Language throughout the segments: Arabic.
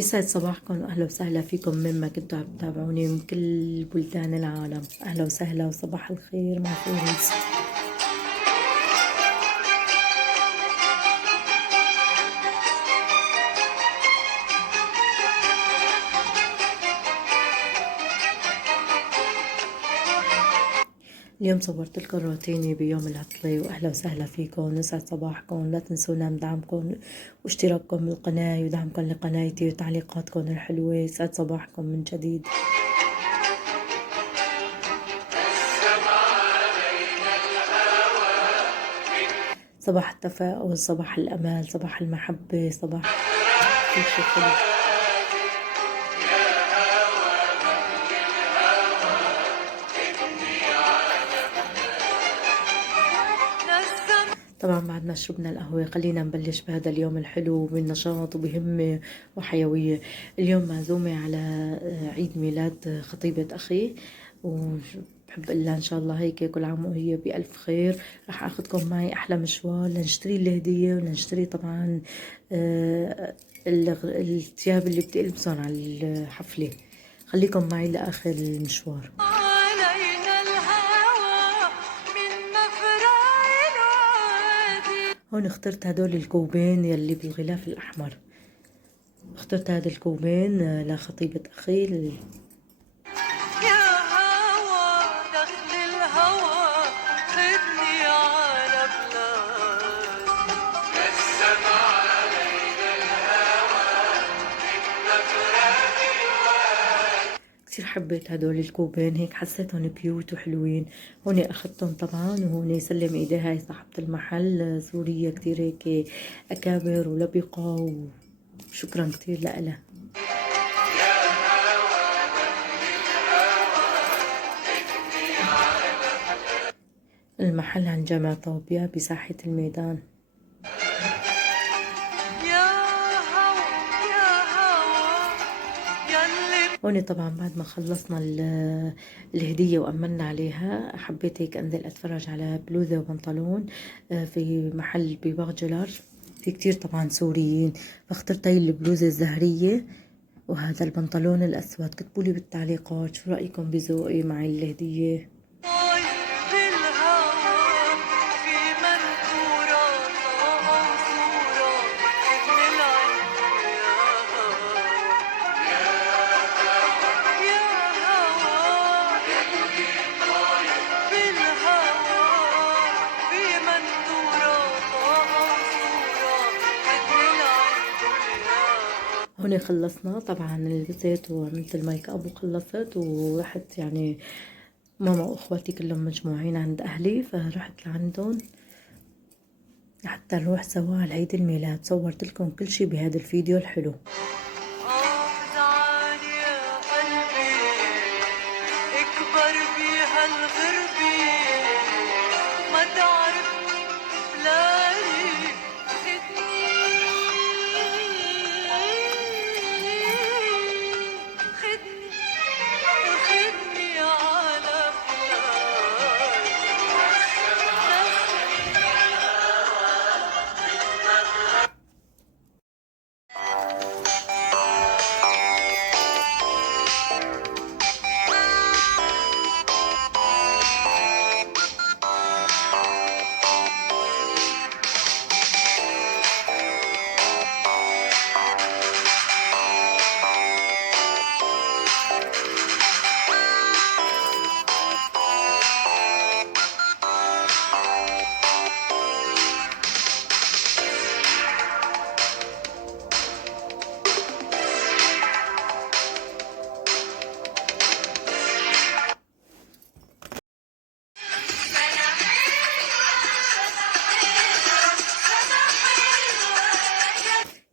يسعد صباحكم واهلا وسهلا فيكم مما كنتوا عم تتابعوني من كل بلدان العالم. اهلا وسهلا وصباح الخير مع فارس. اليوم صورت لكم روتيني بيوم العطلة واهلا وسهلا فيكم. يسعد صباحكم، لا تنسونا من دعمكم واشتراككم بالقناة ودعمكم لقناتي وتعليقاتكم الحلوة. يسعد صباحكم من جديد. صباح التفاؤل، صباح الأمل، صباح المحبة، صباح كل شيء حلو. طبعا بعد ما شربنا القهوة خلينا نبلش بهذا اليوم الحلو بنشاط وبهمة وحيوية. اليوم معزومة على عيد ميلاد خطيبة أخي، وبحب لها إن شاء الله هيك كل عام وهي بألف خير. رح أخذكم معي أحلى مشوار لنشتري الهدية ولنشتري طبعا الثياب اللي بدي ألبسهم على الحفلة. خليكم معي لآخر المشوار. هون اخترت هدول الكوبين يلي بالغلاف الأحمر. اخترت هذا الكوبين لخطيبة أخي. يا هوا دخل الهوا خدني على بلاد نسم علينا الهوا من مفرق الواد. كتير حبيت هدول الكوبين، هيك حسيتهم كيوت وحلوين. هون أخذتهم طبعا، وهون سلم إيديها هاي صاحبة المحل سورية كتير هيك أكابر ولبقة، وشكرا كتير لها. المحل عن جامع طوبيا بساحة الميدان. هون طبعا بعد ما خلصنا الهدية وأمنا عليها، حبيت هيك أنزل أتفرج على بلوزة وبنطلون في محل بباغ جلار. في كتير طبعا سوريين، فاخترت هاي البلوزة الزهرية وهذا البنطلون الأسود. كتبولي بالتعليقات شو رأيكم بذوقي مع الهدية. هون خلصنا طبعا، لبست وعملت الميك اب وخلصت ورحت يعني ماما واخواتي كلهم مجموعين عند اهلي، فرحت لعندهم لحتى نروح سوا على عيد الميلاد. صورت لكم كل شي بهذا الفيديو الحلو. اكبر بيها الغربة ما تعرف بلادي خدني على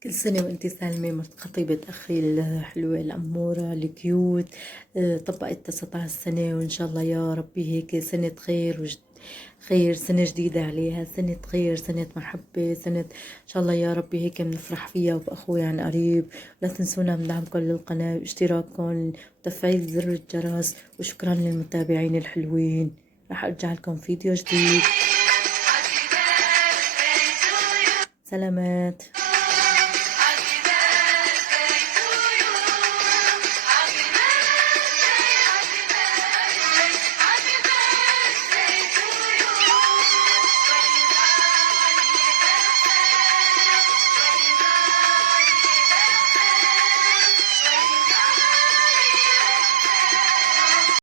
كل سنة وانتي سالمة مرت خطيبة أخي الحلوة الأمورة الكيوت. طبقت 19 سنة، وإن شاء الله يا ربي هيك سنة خير خير، سنة جديدة عليها، سنة خير، سنة محبة، سنة إن شاء الله يا ربي هيك بنفرح فيها وبأخوي عن قريب. لا تنسونا من دعمكم للقناة واشتراككم وتفعيل زر الجرس، وشكرا للمتابعين الحلوين. رح أرجع لكم فيديو جديد. سلامات.